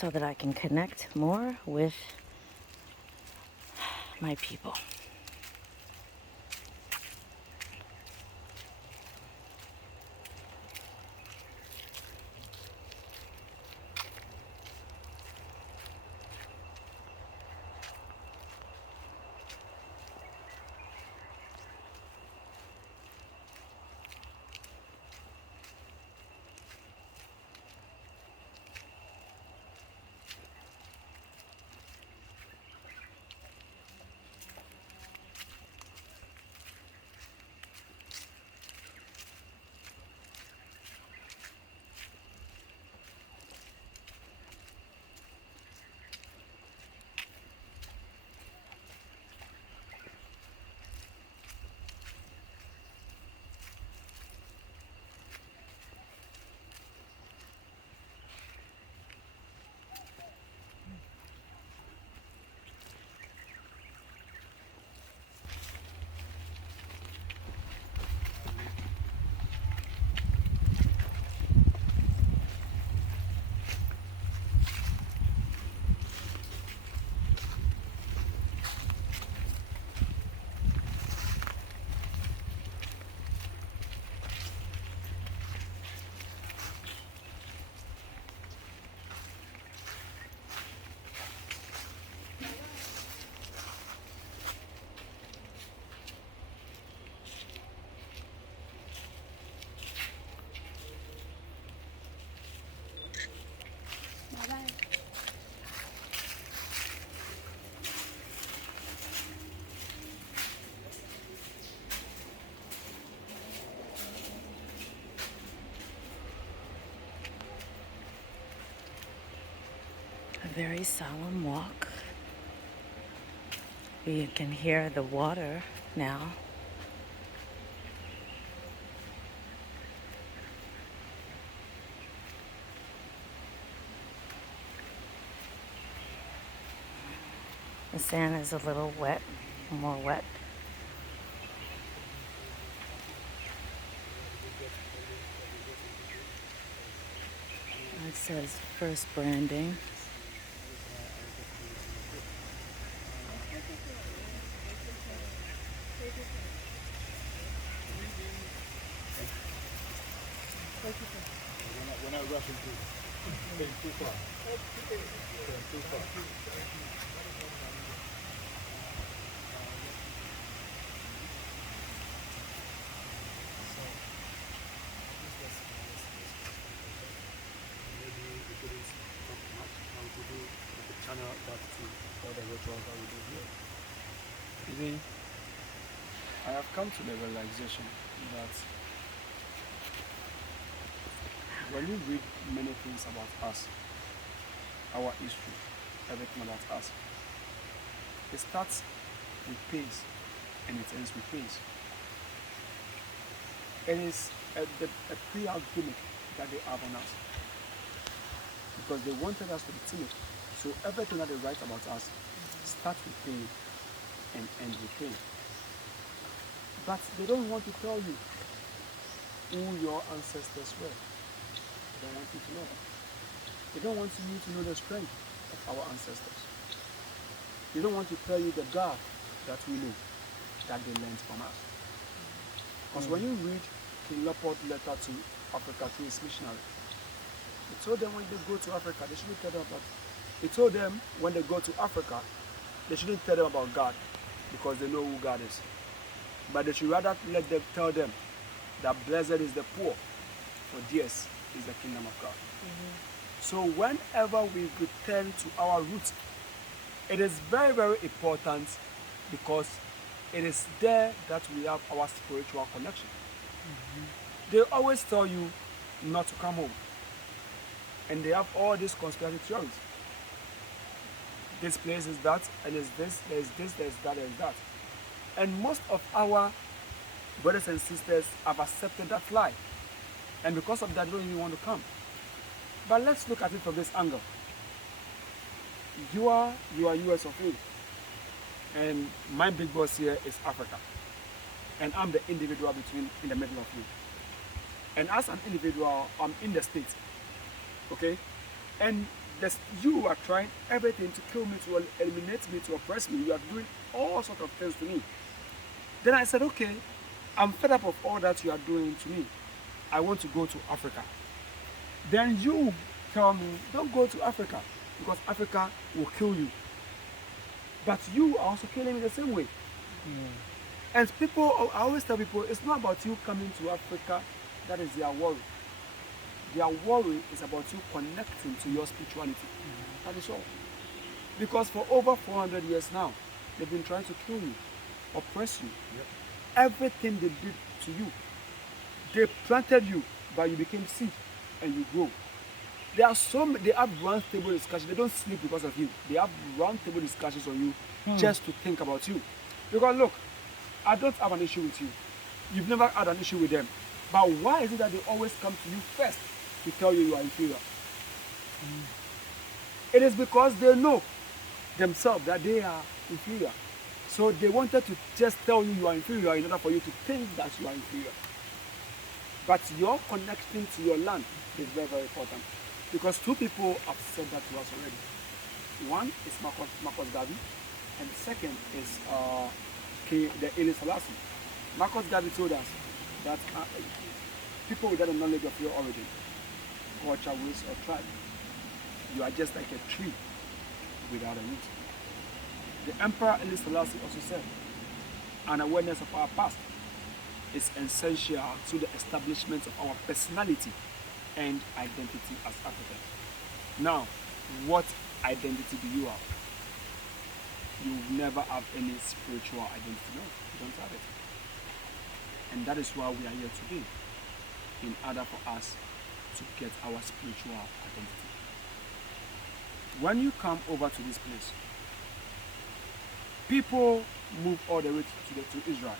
so that I can connect more with my people. A very solemn walk. You can hear the water now. The sand is a little wet, more wet. It says first branding. We're not rushing to too far. Too far. Maybe we shouldn't talk much how to do the channel back to all the rituals that we do here. You see, I have come to the realization that when you read many things about us, our history, everything about us, it starts with pace and it ends with pace. It is a pre-out gimmick that they have on us because they wanted us to be timid. So everything that they write about us starts with pain and ends with pain. But they don't want to tell you who your ancestors were. They don't want you to know. They don't want you to know the strength of our ancestors. They don't want to tell you the God that we know, that they learned from us. Because when you read King Leopold's letter to Africa through his missionary, he told them when they go to Africa, they shouldn't tell them about. He told them when they go to Africa, they shouldn't tell them about God because they know who God is. But they should rather let them tell them that blessed is the poor, for theirs is the kingdom of God. So whenever we return to our roots, it is very, very important because it is there that we have our spiritual connection. They always tell you not to come home. And they have all these conspiracy theories. This place is that, and there's this, there's that, there's that. And most of our brothers and sisters have accepted that lie. And because of that, they don't even want to come. But let's look at it from this angle. You are US of A. And my big boss here is Africa. And I'm the individual in the middle of you. And as an individual, I'm in the States. Okay? And You are trying everything to kill me, to eliminate me, to oppress me. You are doing all sorts of things to me. Then I said, okay, I'm fed up of all that you are doing to me. I want to go to Africa. Then you tell me, don't go to Africa because Africa will kill you. But you are also killing me the same way. And people, I always tell people, it's not about you coming to Africa that is their worry. Their worry is about you connecting to your spirituality. That is all. Because for over 400 years now, they've been trying to kill you, oppress you. Everything they did to you, they planted you, but you became seed and you grow. They have round table discussions. They don't sleep because of you. They have round table discussions on you just to think about you. Because look, I don't have an issue with you. You've never had an issue with them. But why is it that they always come to you first to tell you are inferior? It is because they know themselves that they are inferior. So they wanted to just tell you are inferior in order for you to think that you are inferior. But your connection to your land is very, very important. Because two people have said that to us already. One is Marcus Garvey, and the second is the Haile Selassie. Marcus Garvey told us that people without a knowledge of your origin, culture, race, or tribe, you are just like a tree without a root. The Emperor Haile Selassie also said, an awareness of our past is essential to the establishment of our personality and identity as Africans. Now, what identity do you have? You never have any spiritual identity. No, you don't have it. And that is why we are here today, in order for us to get our spiritual identity. When you come over to this place, people move all the way to Israel.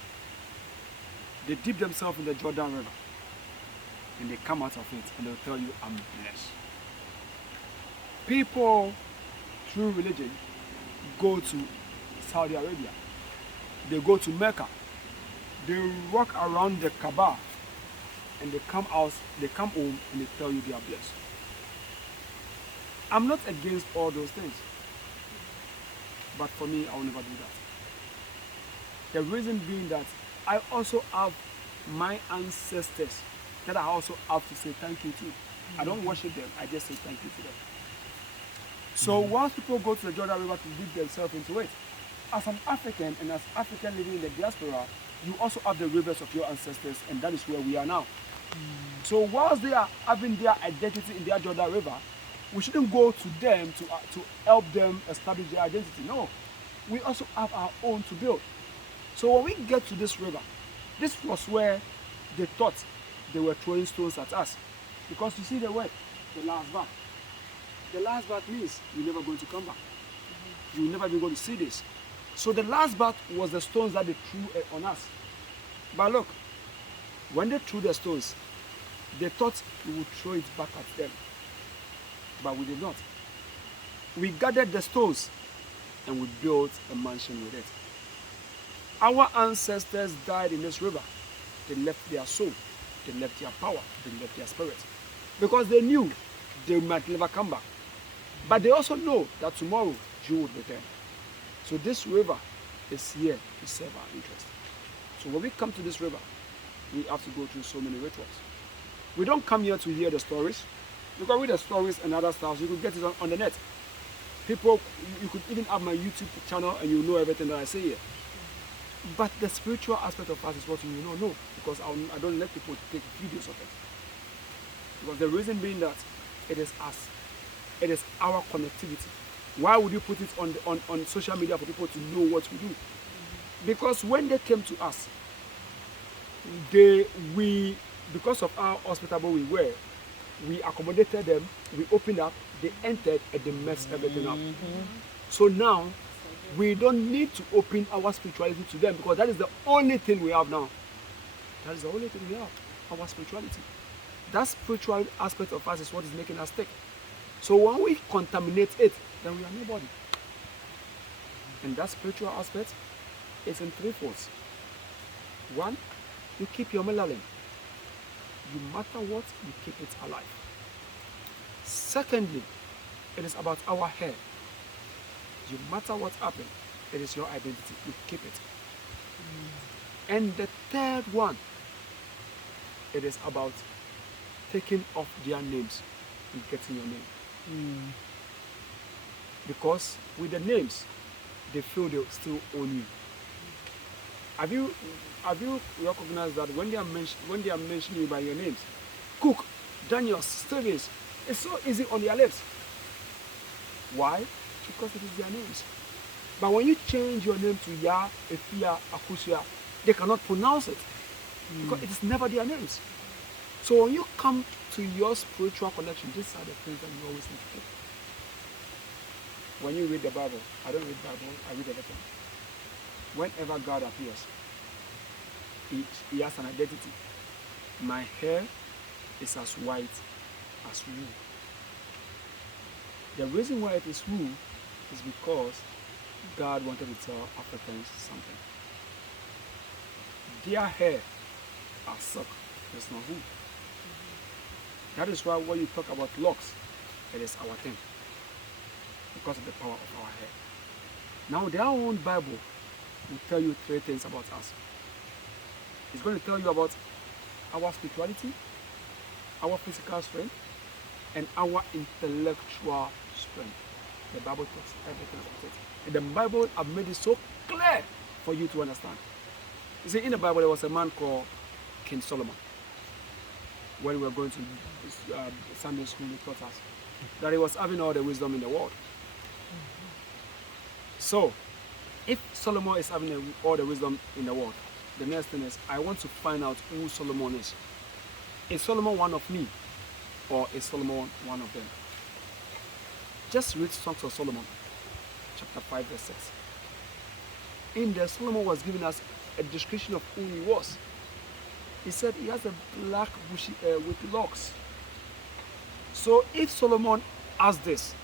They dip themselves in the Jordan River and they come out of it and they'll tell you, I'm blessed. People, through religion, go to Saudi Arabia. They go to Mecca. They walk around the Kaaba and they come home and they tell you they are blessed. I'm not against all those things. But for me, I will never do that. The reason being that I also have my ancestors that I also have to say thank you to. I don't worship them, I just say thank you to them. So once people go to the Jordan River to dip themselves into it, as an African and as African living in the diaspora, you also have the rivers of your ancestors, and that is where we are now. So whilst they are having their identity in their Jordan River, we shouldn't go to them to help them establish their identity. No, we also have our own to build. So when we get to this river, this was where they thought they were throwing stones at us. Because you see the word, the last bath. The last bath means you're never going to come back. You're never even going to see this. So the last bath was the stones that they threw on us. But look, when they threw the stones, they thought we would throw it back at them. But we did not. We gathered the stones and we built a mansion with it. Our ancestors died in this river. They left their soul, they left their power, they left their spirit. Because they knew they might never come back. But they also know that tomorrow Jew would return. So this river is here to serve our interest. So when we come to this river, we have to go through so many rituals. We don't come here to hear the stories. You can read the stories and other stuff. You can get it on the net. People, you could even have my YouTube channel and you know everything that I say here. But the spiritual aspect of us is what you don't know, because I don't let people take videos of it. Because the reason being that it is us. It is our connectivity. Why would you put it on social media for people to know what we do? Because when they came to us, because of how hospitable we were, we accommodated them, we opened up, they entered, and they messed everything up. So now, we don't need to open our spirituality to them, because that is the only thing we have now. That is the only thing we have, our spirituality. That spiritual aspect of us is what is making us tick. So when we contaminate it, then we are nobody. And that spiritual aspect is in three folds. One, you keep your melanin. No matter what, you keep it alive. Secondly, it is about our hair. No matter what happened, it is your identity. You keep it. And the third one, it is about taking off their names and getting your name. Because with the names, they feel they still own you. Have you recognized that when they are mentioning you by your names, Cook, Daniel, Stevens, it's so easy on their lips. Why? Because it is their names. But when you change your name to Ya, Efia, Akusia, they cannot pronounce it because it is never their names. So when you come to your spiritual connection, these are the things that you always need to do. When you read the Bible, I don't read the Bible, I read everything. Whenever God appears, he has an identity. My hair is as white as wool. The reason why it is wool is because God wanted to tell Africans something. Their hair are silk, it's not wool. That is why when you talk about locks, it is our thing. Because of the power of our hair. Now their own Bible will tell you 3 things about us. It's going to tell you about our spirituality, our physical strength, and our intellectual strength. The Bible talks everything about it. And the Bible have made it so clear for you to understand. You see, in the Bible there was a man called King Solomon. When we were going to Sunday school, he taught us that he was having all the wisdom in the world. So, if Solomon is having all the wisdom in the world, the next thing is, I want to find out who Solomon is. Is Solomon one of me? Or is Solomon one of them? Just read Songs of Solomon, chapter 5, verse 6. In there, Solomon was giving us a description of who he was. He said he has a black bushy hair with locks. So if Solomon has this,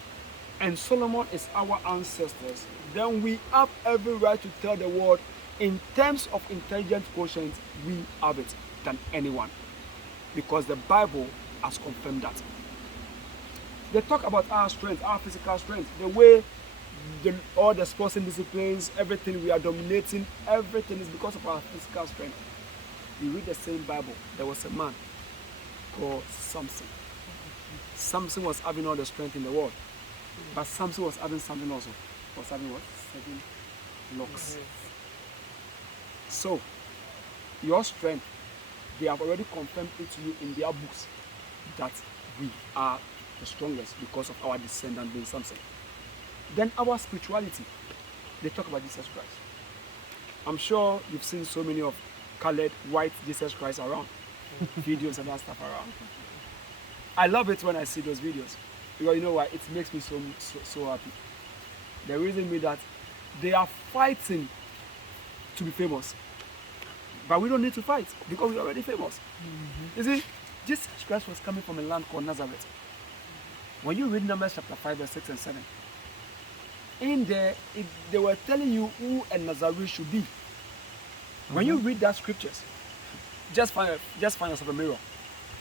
and Solomon is our ancestors, then we have every right to tell the world, in terms of intelligent quotient, we have it than anyone. Because the Bible has confirmed that. They talk about our strength, our physical strength, the way all the sporting disciplines, everything we are dominating, everything is because of our physical strength. You read the same Bible, there was a man called Samson. Samson was having all the strength in the world. But Samson was having something also. He was having what? 7 locks. So, your strength, they have already confirmed it to you in their books that we are the strongest because of our descendant being Samson. Then our spirituality, they talk about Jesus Christ. I'm sure you've seen so many of colored white Jesus Christ around, videos and that stuff around. I love it when I see those videos because you know why? It makes me so happy. The reason being that they are fighting to be famous, but we don't need to fight because we're already famous. You see, Jesus Christ was coming from a land called Nazareth. When you read Numbers chapter 5, verse 6 and 7, in there, they were telling you who a Nazarene should be. When you read that scriptures, just find yourself a mirror.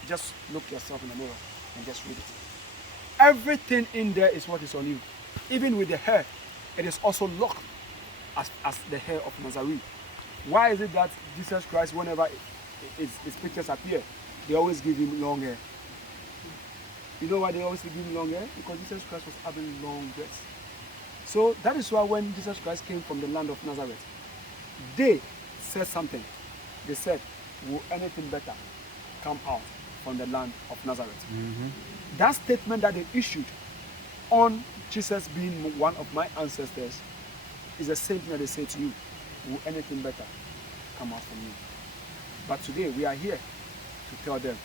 Just look yourself in the mirror and just read it. Everything in there is what is on you. Even with the hair, it is also locked as the hair of Nazarene. Why is it that Jesus Christ, whenever his pictures appear, they always give him long hair? You know why they always give him long hair? Because Jesus Christ was having long dress. So that is why when Jesus Christ came from the land of Nazareth, they said something. They said, will anything better come out from the land of Nazareth? That statement that they issued on Jesus being one of my ancestors is the same thing that they say to you. Will anything better come out from you? But today we are here to tell them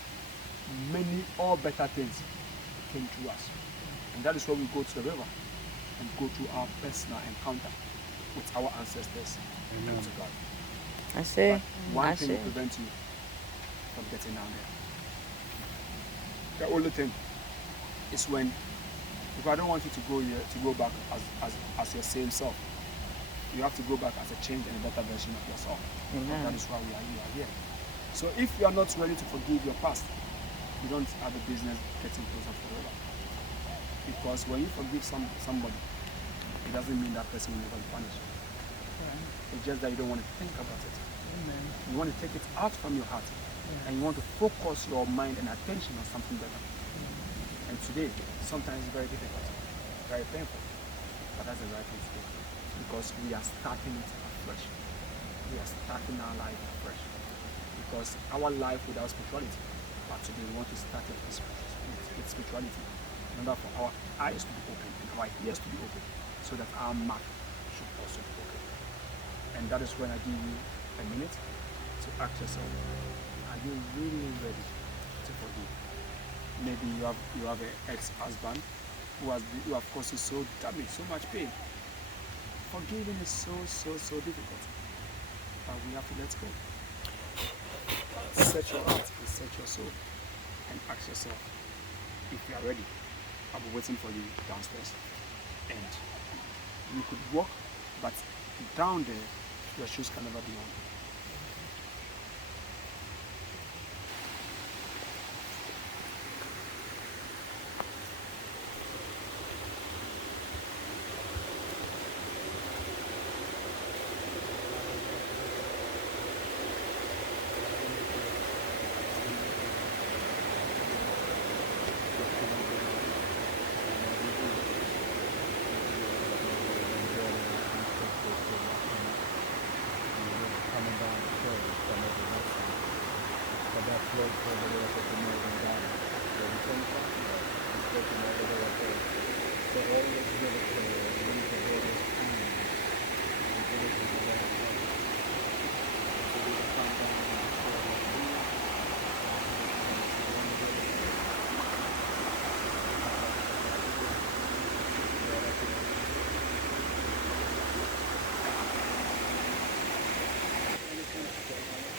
many or better things came to us. And that is why we go to the river and go to our personal encounter with our ancestors and to God. I see. But one I thing see. will prevent you from getting down there. The only thing is when, if I don't want you to go here, to go back as your same self, you have to go back as a changed and a better version of yourself. Amen. That is why you are here. So if you are not ready to forgive your past, you don't have a business getting closer to the river. Because when you forgive somebody, it doesn't mean that person will never be punished. It's just that you don't want to think about it. Amen. You want to take it out from your heart, and you want to focus your mind and attention on something better. And today, sometimes it's very difficult, very painful, but that's the right thing to do, because we are starting it afresh. We are starting our life afresh, because our life without spirituality, but today we want to start it with spirituality, in order for our eyes to be open and our ears to be open, so that our mouth should also be open. And that is when I give you a minute to ask yourself, are you really ready to forgive? Maybe you have an ex-husband who have caused you so damage, so much pain. Forgiving is so difficult, but we have to let go. Set your heart and set your soul, and ask yourself, if you are ready, I'll be waiting for you downstairs. And you could walk, but down there, your shoes can never be on.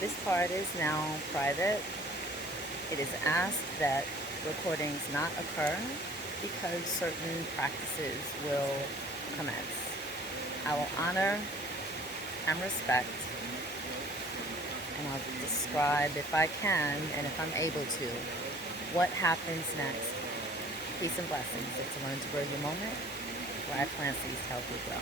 This part is now private. It is asked that recordings not occur because certain practices will commence. I will honor and respect, and I'll describe, if I can and if I'm able to, what happens next. Peace and blessings. It's a Learn to Grow Your moment, where I plant seeds to help you grow.